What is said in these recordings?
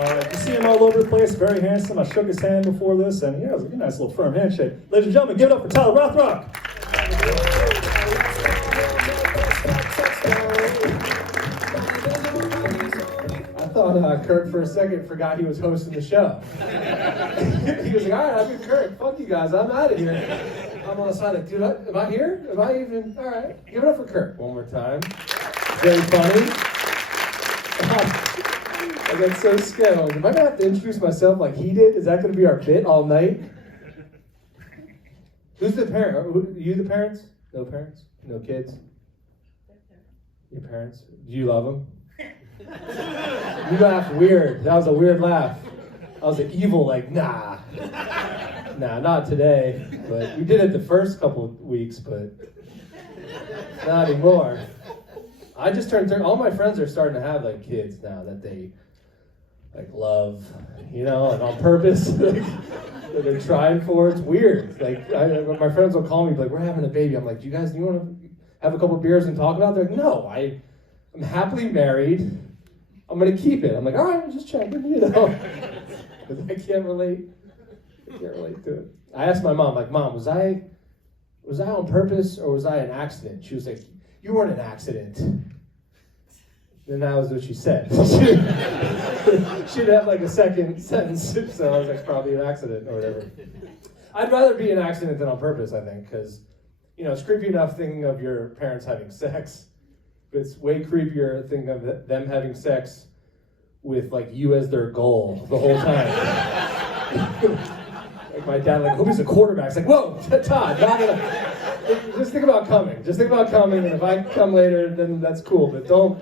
You see him all over the place, very handsome. I shook his hand before this, and it was a nice little firm handshake. Ladies and gentlemen, give it up for Tyler Rothrock. I thought Kurt for a second forgot he was hosting the show. He was like, all right, I'm with Kurt. Fuck you guys, I'm out of here. I'm on the side like, dude, am I here? Am I even? All right, give it up for Kurt one more time. Very funny. I got so scared. Like, am I gonna have to introduce myself like he did? Is that gonna be our bit all night? Who's the parent? You the parents? No parents? No kids? Your parents? Do you love them? You laughed weird. That was a weird laugh. I was like evil, like, nah. Nah, not today. But we did it the first couple of weeks, but not anymore. I just turned 30. All my friends are starting to have like kids now that they like love, and on purpose. Like, that they're trying for. It's weird. Like my friends will call me like, we're having a baby. I'm like, do you want to have a couple beers and talk about it? They're like, no, I'm happily married. I'm gonna keep it. I'm like, all right, I'm just checking, because I can't relate. To it. I asked my mom, like, Mom, was I on purpose or was I an accident? She was like, you weren't an accident. And that was what she said. She'd have like a second sentence, so I was like, probably an accident or whatever. I'd rather be an accident than on purpose, I think, because, it's creepy enough thinking of your parents having sex, but it's way creepier thinking of them having sex with like you as their goal the whole time. Like my dad, like, hope he's a quarterback. It's like, whoa, Todd, not gonna. Just think about coming. Just think about coming, and if I come later, then that's cool. But don't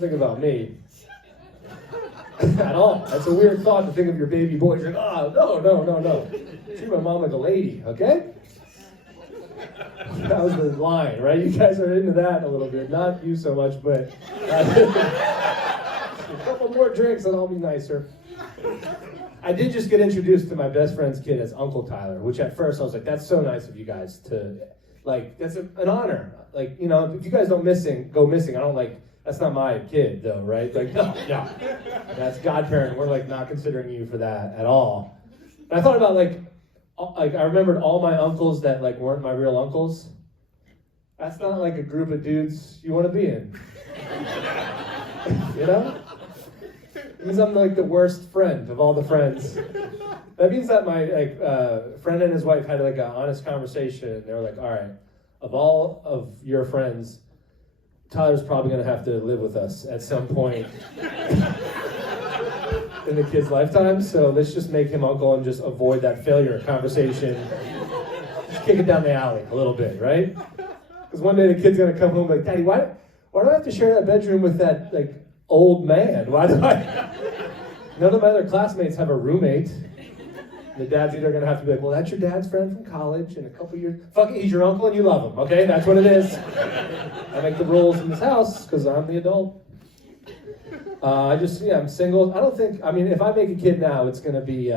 think about me at all. That's a weird thought to think of your baby boy. You're like, oh, no. Treat my mom like a lady, okay? That was the line, right? You guys are into that a little bit. Not you so much, but a couple more drinks and I'll be nicer. I did just get introduced to my best friend's kid as Uncle Tyler, which at first I was like, that's so nice of you guys to, like, that's an honor. Like, if you guys don't go missing, I don't like, that's not my kid though, right? Like, no. That's godparent. We're like not considering you for that at all. And I thought about like I remembered all my uncles that like weren't my real uncles. That's not like a group of dudes you want to be in. It means I'm like the worst friend of all the friends. That means that my friend and his wife had like an honest conversation, and they were like, all right, of all of your friends, Tyler's probably going to have to live with us at some point in the kid's lifetime, so let's just make him uncle and just avoid that failure conversation. Just kick it down the alley a little bit, right? Because one day the kid's going to come home like, Daddy, why do I have to share that bedroom with that like old man? Why do I? None of my other classmates have a roommate. The dad's either going to have to be like, well, that's your dad's friend from college in a couple years. Fuck it, he's your uncle and you love him, okay? That's what it is. I make the rules in this house because I'm the adult. I'm single. If I make a kid now, it's going to be,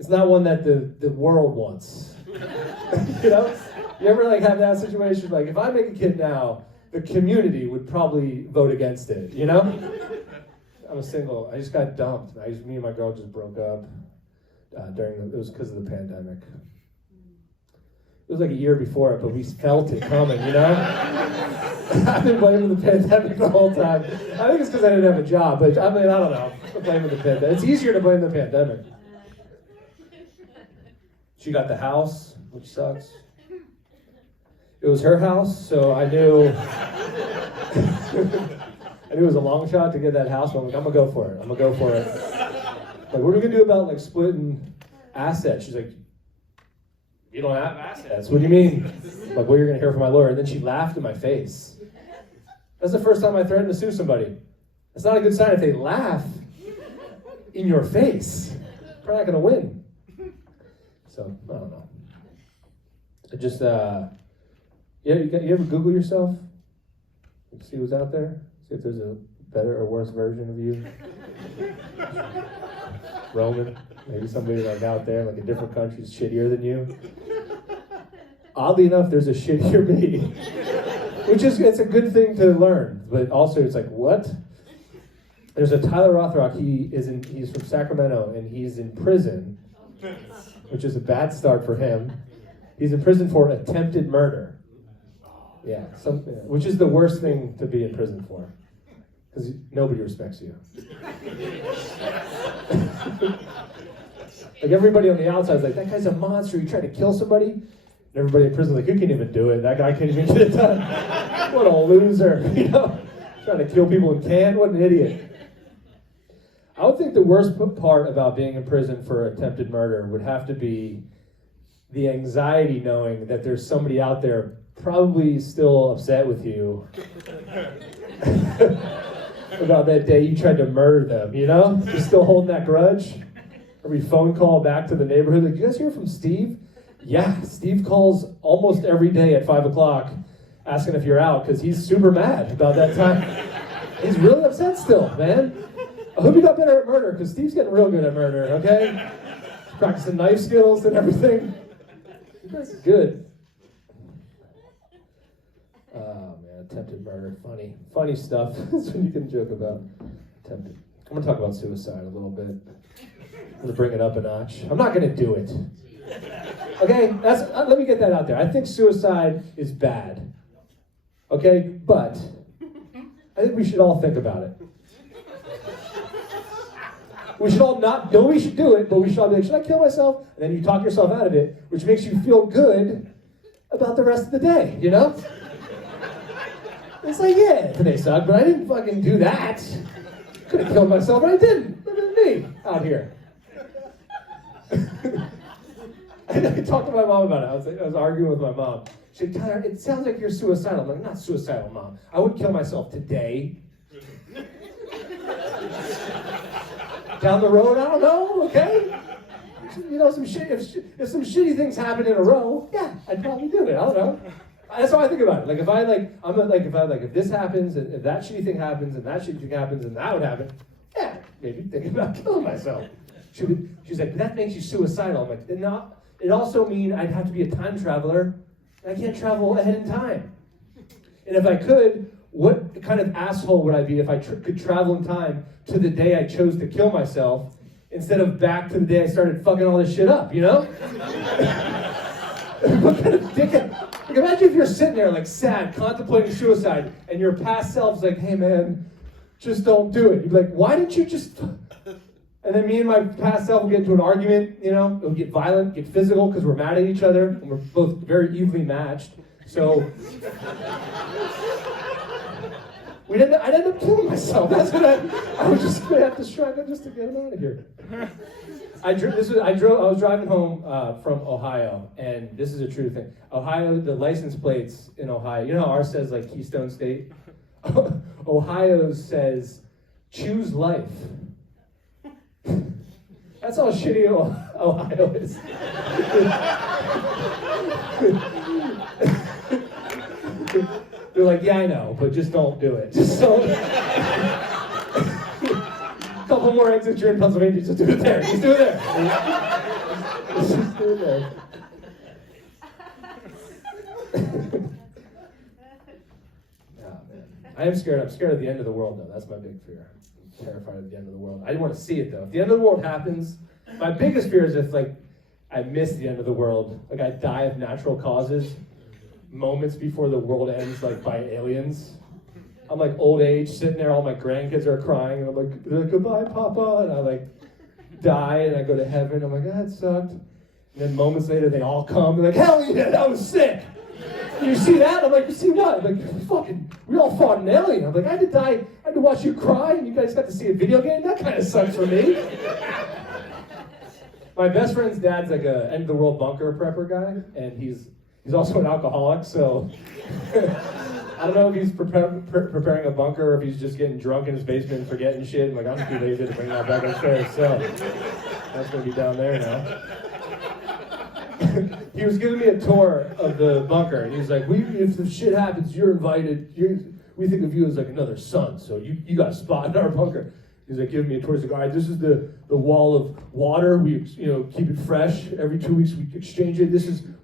it's not one that the world wants. You ever like have that situation? Like, if I make a kid now, the community would probably vote against it, I'm single. I just got dumped. Me and my girl just broke up it was because of the pandemic. It was like a year before it, but we felt it coming, I've been blaming the pandemic the whole time. I think it's because I didn't have a job, but I don't know. I'm blaming the pandemic. It's easier to blame the pandemic. She got the house, which sucks. It was her house, so I knew it was a long shot to get that house, but I'm like, I'm gonna go for it. Like, what are we gonna do about like splitting assets? She's like, you don't have assets. What do you mean? Like, well, you're gonna hear from my lawyer. And then she laughed in my face. That's the first time I threatened to sue somebody. It's not a good sign if they laugh in your face. Probably not gonna win. So, I don't know. You ever Google yourself? See what's out there? See if there's a better or worse version of you. Roman, maybe somebody like out there, like a different country, is shittier than you. Oddly enough, there's a shittier me, which is, it's a good thing to learn, but also it's like, what? There's a Tyler Rothrock. He's from Sacramento, and he's in prison, which is a bad start for him. He's in prison for attempted murder. Yeah, which is the worst thing to be in prison for, because nobody respects you. Like everybody on the outside is like, that guy's a monster. He tried to kill somebody. And everybody in prison is like, you can't even do it. That guy can't even get it done. What a loser, you know? Trying to kill people and can't. What an idiot. I would think the worst part about being in prison for attempted murder would have to be the anxiety knowing that there's somebody out there probably still upset with you about that day you tried to murder them, you know? You're still holding that grudge. Every phone call back to the neighborhood, like, you guys hear from Steve? Yeah, Steve calls almost every day at 5 o'clock asking if you're out because he's super mad about that time. He's really upset still, man. I hope you got better at murder, because Steve's getting real good at murder, okay? He's practicing knife skills and everything. You guys are good. Oh, man, attempted murder, funny. Funny stuff. That's what you can joke about. Attempted. I'm going to talk about suicide a little bit. I'm going to bring it up a notch. I'm not going to do it. Okay? Let me get that out there. I think suicide is bad. Okay? But I think we should all think about it. We should all not know we should do it, but we should all be like, should I kill myself? And then you talk yourself out of it, which makes you feel good about the rest of the day, you know? It's like, yeah, today sucked, but I didn't fucking do that. Could have killed myself, but I didn't. Look at me out here. I talked to my mom about it. I was arguing with my mom. She said, Tyler, it sounds like you're suicidal. I'm like, not suicidal, Mom. I wouldn't kill myself today. Down the road, I don't know, okay? You know, if some shitty things happen in a row, yeah, I'd probably do it. I don't know. That's how I think about it. Like if this happens, and if that shitty thing happens, and that shitty thing happens, and that would happen, yeah, maybe thinking about killing myself. She's like, but that makes you suicidal. I'm like, no, it also means I'd have to be a time traveler, and I can't travel ahead in time. And if I could, what kind of asshole would I be if I could travel in time to the day I chose to kill myself instead of back to the day I started fucking all this shit up, you know? What kind of dickhead? Like, imagine if you're sitting there, like, sad, contemplating suicide, and your past self's like, hey, man, just don't do it. You'd be like, why didn't you just... And then me and my past self will get into an argument, you know? It'll get violent, get physical, because we're mad at each other, and we're both very evenly matched. So... I'd end up killing myself. That's what I was just going to have to struggle just to get him out of here. I was driving home from Ohio, and this is a true thing. Ohio, the license plates in Ohio, you know how ours says like Keystone State? Ohio says, choose life. That's how shitty Ohio is. They're like, yeah, I know, but just don't do it. Just don't. A couple more exits, you're in Pennsylvania, just do it there. Just do it there. Just do it there. Oh, man. I am scared. I'm scared of the end of the world, though. That's my big fear. I'm terrified of the end of the world. I didn't want to see it, though. If the end of the world happens, my biggest fear is if, like, I miss the end of the world. Like, I die of natural causes moments before the world ends, like, by aliens. I'm, like, old age, sitting there, all my grandkids are crying, and I'm like, goodbye, Papa, and I, like, die, and I go to heaven. I'm like, that sucked. And then moments later, they all come, they're like, hell yeah, that was sick. You see that? I'm like, you see what? I'm like, fucking, we all fought an alien. I'm like, I had to die, I had to watch you cry, and you guys got to see a video game? That kind of sucks for me. My best friend's dad's like a end of the world bunker prepper guy, and he's also an alcoholic, so I don't know if he's preparing a bunker or if he's just getting drunk in his basement and forgetting shit. I'm like, I'm too lazy to bring that back upstairs, so that's gonna be down there now. He was giving me a tour of the bunker, and he was like, if the shit happens, you're invited. We think of you as like another son, so you got a spot in our bunker. He's like giving me a tour. He's like, all right, this is the wall of water. We keep it fresh. Every 2 weeks we exchange it.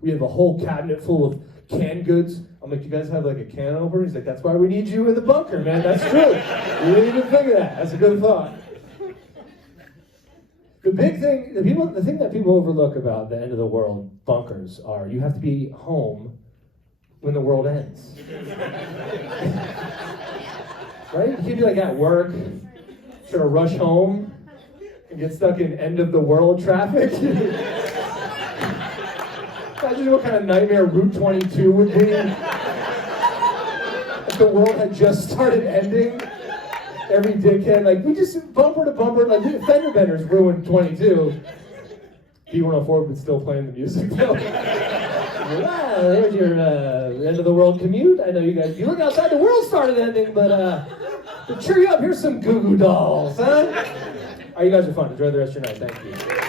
We have a whole cabinet full of canned goods. I'm like, you guys have like a can opener? He's like, that's why we need you in the bunker, man. That's true. We didn't even think of that. That's a good thought. The big thing, the thing that people overlook about the end of the world bunkers are you have to be home when the world ends. Right? You can't be like at work, try to rush home and get stuck in end of the world traffic. Imagine what kind of nightmare Route 22 would be. If the world had just started ending. Every dickhead, like, we just bumper to bumper, like, fender benders ruined 22. B104 but still playing the music though. Wow, there's your end of the world commute. I know you guys, you look outside, the world started ending, but to cheer you up, here's some Goo Goo Dolls, huh? All right, you guys are fun. Enjoy the rest of your night. Thank you.